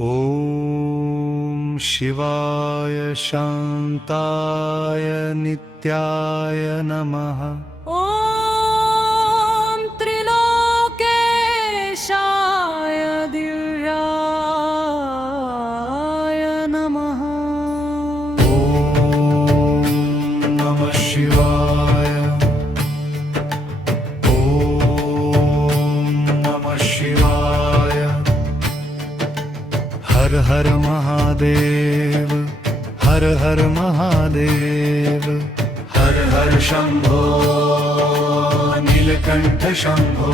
ॐ शिवाय शान्ताय नित्याय नमः। ॐ त्रिलोकेशाय दिव्याय नमः। ॐ नमः शिवाय। ॐ नमः शिवाय। हर हर महादेव, हर हर महादेव, हर हर शंभो नीलकंठ शंभो।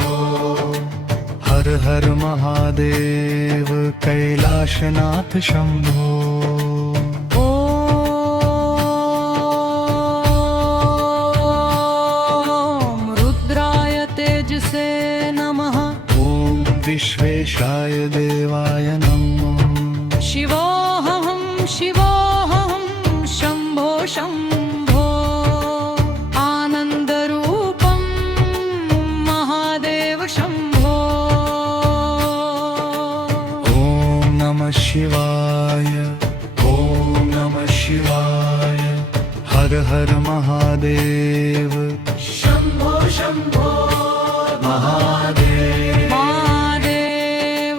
हर हर महादेव कैलाशनाथ शंभो। ॐ रुद्राय तेजसे नमः। ॐ विश्वेशाय देवाय नमः। शिवोऽहं शिवोऽहं शम्भो शम्भो। आनन्दरूपं महादेव शम्भो। ॐ नमः शिवाय। ॐ नमः शिवाय। हर हर महादेव शंभो शंभो महादेव। महादेव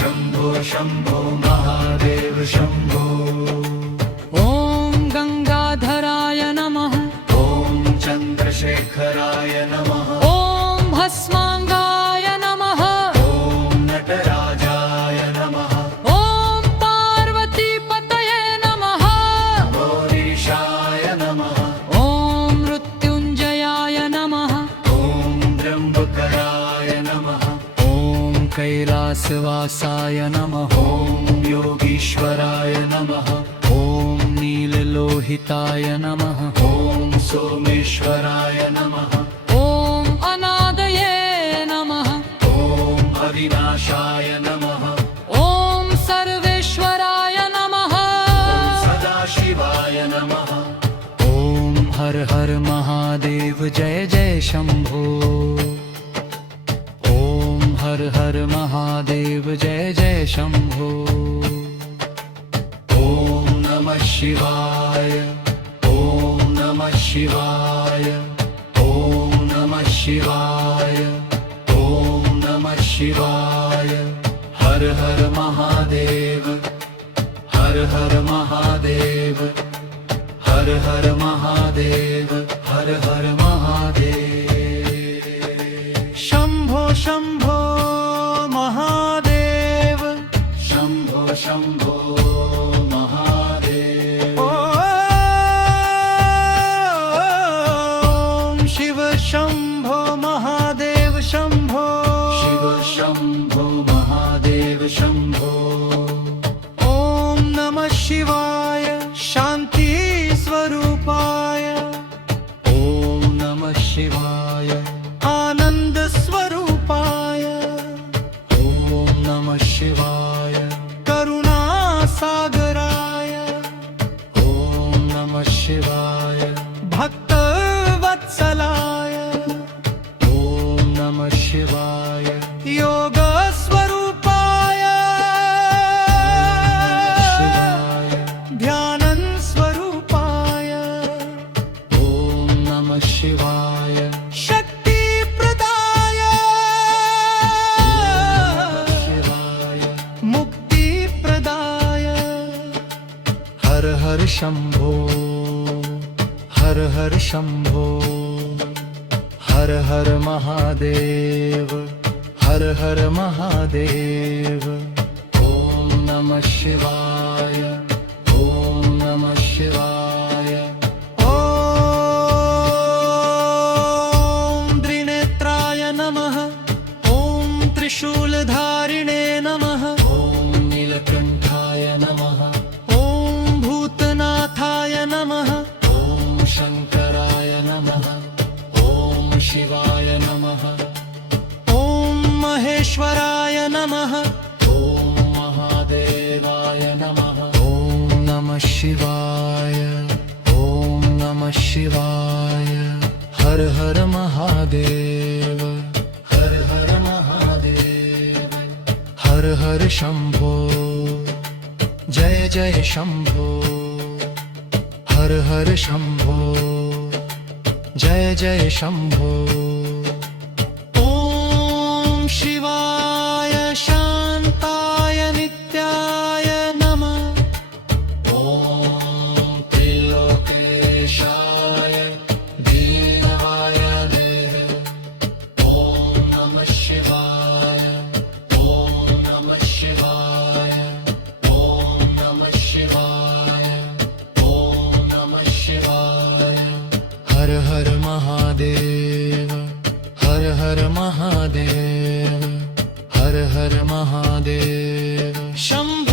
शंभो शंभो महादेव शंभो। ॐ गङ्गाधराय नमः। ॐ चन्द्रशेखराय नमः। ॐ भस्माङ्गाय नमः। ॐ नटराजाय नमः। ॐ पार्वतीपतये नमः। गौरीशाय नमः। ॐ मृत्युञ्जयाय नमः। ॐ त्र्यम्बकराय नमः। ॐ कैलासवासाय नमः। ॐ योगीश्वराय नमः। ॐ नीललोहिताय नमः। ॐ सोमेश्वराय नमः। ॐ अनादये नमः। ॐ अविनाशाय नमः। ॐ सर्वेश्वराय नमः। सदाशिवाय नमः। ॐ हर हर महादेव जय जय शंभो। ॐ हर हर महादेव जय जय शंभो। ॐ नमः शिवाय। ॐ नमः शिवाय। ॐ नमः शिवाय। ॐ नमः शिवाय। हर हर महादेव, हर हर महादेव, हर हर महादेव, हर हर महादेव। शंभो शंभो महादेव, शंभो शंभो महादेव। ॐ शिव शंभो महादेव शंभो। शिव शंभो महादेव शंभो। ॐ नमः शिवाय शांति स्वरूपाय। ॐ नमः शिवाय आनंद स्वरूपाय। ॐ नमः शिवाय करुणा सागराय। ॐ नमः शिवाय भक्त वत्सलाय। ॐ नमः शिवाय योग स्वरूपाय। ध्यान स्वरूपाय। ॐ नमः शिवाय शक्ति प्रदाय। शिवाय मुक्ति प्रदाय। हर हर शंभो, हर हर शंभो, हर हर महादेव, हर हर महादेव। ॐ नमः शिवाय। ॐ नमः शिवाय। ॐ त्रिनेत्राय नमः। ॐ त्रिशूलधारिणे नमः। ॐ नीलकण्ठाय नमः। ॐ भूतनाथाय नमः। ॐ शङ्कराय नमः। ॐ शिवाय नमः। ॐ महेश्वराय नमः। ॐ महादेवाय नमः। ॐ नमः शिवाय। ॐ नमः शिवाय। हर हर महादेव, हर हर महादेव, हर હર હર શંભો જય જય શંભો હર હર શંભો જય જય શંભો ઓમ શિવાય શાંતાય નિત્યાય નમઃ ઓમ ત્રિલોકેશાય દીનવાય દેહ ઓમ નમઃ શિવાય ઓમ નમઃ શિવાય ઓમ નમઃ શિવાય ઓમ નમઃ શિવાય હર હર મહાદેવ હર હર મહાદેવ હર હર મહાદેવ શંભો